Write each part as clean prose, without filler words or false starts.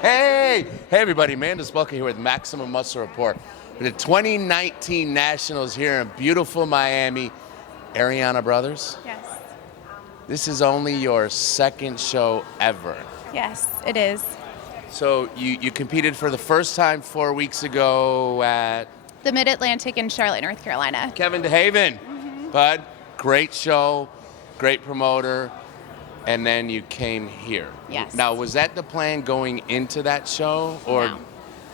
Hey everybody, Mandus here with Maximum Muscle Report. For the 2019 Nationals here in beautiful Miami. Ariana brothers? Yes. This is only your second show ever. Yes, it is. So you competed for the first time 4 weeks ago at? The Mid-Atlantic in Charlotte, North Carolina. Kevin DeHaven. Bud, great show, great promoter. And then you came here. Yes. Now, was that the plan going into that show? Or No.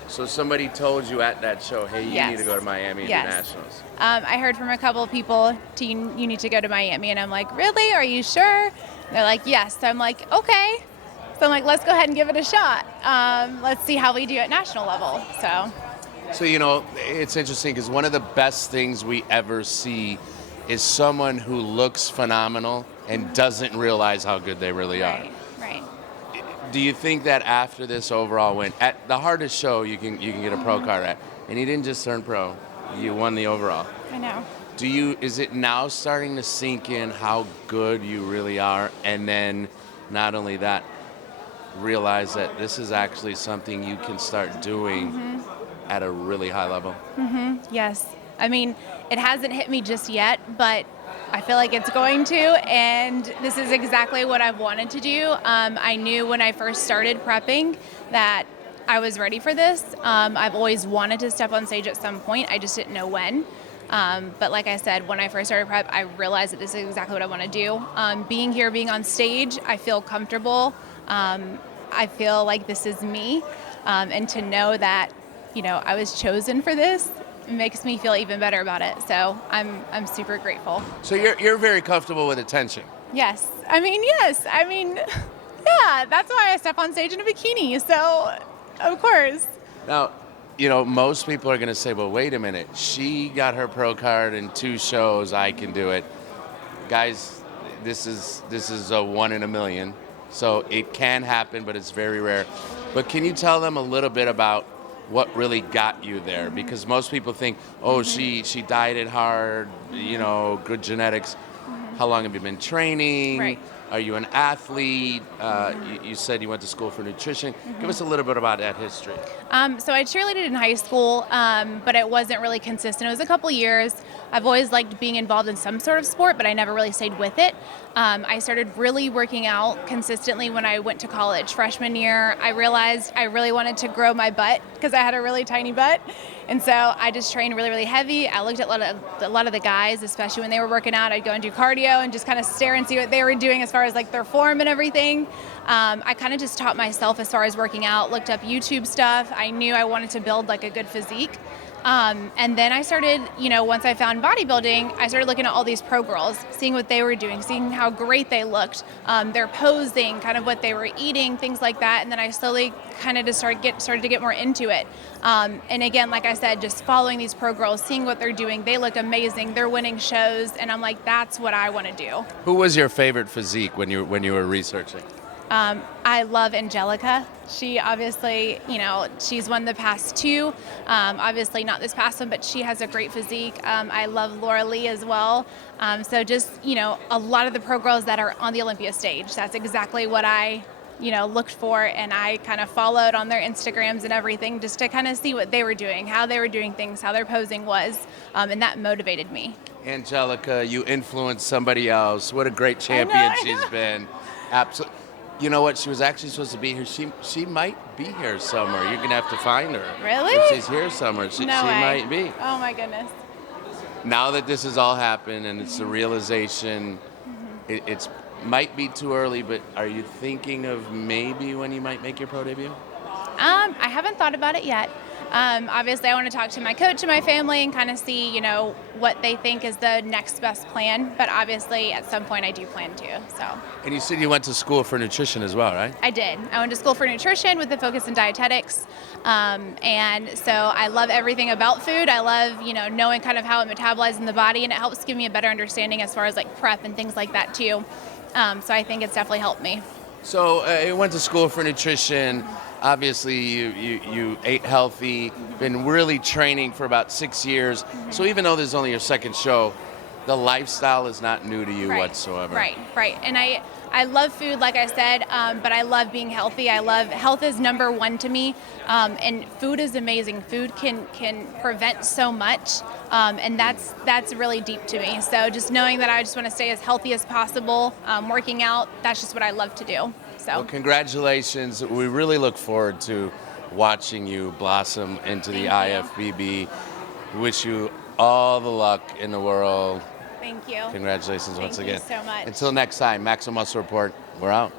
So somebody told you at that show, hey, you Yes. need to go to Miami and Yes. do Nationals. I heard from a couple of people, you need to go to Miami. And I'm like, really? Are you sure? They're like, yes. So I'm like, okay. So I'm like, let's go ahead and give it a shot. Let's see how we do at national level. So, you know, it's interesting because one of the best things we ever see is someone who looks phenomenal and doesn't realize how good they really are. Right. Do you think that after this overall win, at the hardest show you can get a pro card at, and you didn't just turn pro, you won the overall. I know. Is it now starting to sink in how good you really are, and then not only that, realize that this is actually something you can start doing at a really high level? Yes. I mean, it hasn't hit me just yet, but I feel like it's going to, and this is exactly what I've wanted to do. I knew when I first started prepping that I was ready for this. I've always wanted to step on stage at some point. I just didn't know when. But like I said, when I first started prep, I realized that this is exactly what I want to do. Being here, being on stage, I feel comfortable. I feel like this is me. And to know that, I was chosen for this, makes me feel even better about it. So I'm super grateful. So you're very comfortable with attention? Yes. Yes. Yeah, that's why I step on stage in a bikini. So, of course. Now, most people are going to say, well, wait a minute. She got her pro card in 2 shows. I can do it. Guys, this is a 1 in a million. So it can happen, but it's very rare. But can you tell them a little bit about what really got you there? Because most people think, oh, she dieted hard, good genetics. How long have you been training? Right. Are you an athlete? You said you went to school for nutrition. Give us a little bit about that history. So I cheerleaded in high school, but it wasn't really consistent. It was a couple years. I've always liked being involved in some sort of sport, but I never really stayed with it. I started really working out consistently when I went to college. Freshman year, I realized I really wanted to grow my butt because I had a really tiny butt. And so I just trained really, really heavy. I looked at a lot of the guys, especially when they were working out. I'd go and do cardio and just kind of stare and see what they were doing as far as like their form and everything. I kind of just taught myself as far as working out, looked up YouTube stuff. I knew I wanted to build like a good physique. And then I started, once I found bodybuilding, I started looking at all these pro girls, seeing what they were doing, seeing how great they looked, their posing, kind of what they were eating, things like that. And then I slowly kind of just started to get more into it. And again, like I said, just following these pro girls, seeing what they're doing. They look amazing. They're winning shows. And I'm like, that's what I want to do. Who was your favorite physique when you were researching? I love Angelica. She obviously, she's won the past 2. Obviously not this past one, but she has a great physique. I love Laura Lee as well. So just, a lot of the pro girls that are on the Olympia stage, that's exactly what I, looked for. And I kind of followed on their Instagrams and everything just to kind of see what they were doing, how they were doing things, how their posing was. And that motivated me. Angelica, you influenced somebody else. What a great champion she's been. Absolutely. You know what? She was actually supposed to be here. She might be here somewhere. You're going to have to find her. Really? If she's here somewhere. She No way. might be. Oh, my goodness. Now that this has all happened and it's a realization, it might be too early, but are you thinking of maybe when you might make your pro debut? I haven't thought about it yet. Obviously, I want to talk to my coach and my family and kind of see, what they think is the next best plan. But obviously, at some point, I do plan to. So. And you said you went to school for nutrition as well, right? I did. I went to school for nutrition with a focus in dietetics. And so I love everything about food. I love, knowing kind of how it metabolizes in the body, and it helps give me a better understanding as far as like prep and things like that too. So I think it's definitely helped me. So you went to school for nutrition. obviously you ate healthy, been really training for about 6 years. So even though this is only your second show, the lifestyle is not new to you whatsoever. Right. And I love food, like I said, but I love being healthy. Health is number one to me, and food is amazing. Food can prevent so much, and that's really deep to me. So just knowing that I just want to stay as healthy as possible, working out, that's just what I love to do. So Well, congratulations. We really look forward to watching you blossom into the IFBB. Wish you all the luck in the world. Thank you. Congratulations once again. Thank you so much. Until next time, Maximum Muscle Report, we're out.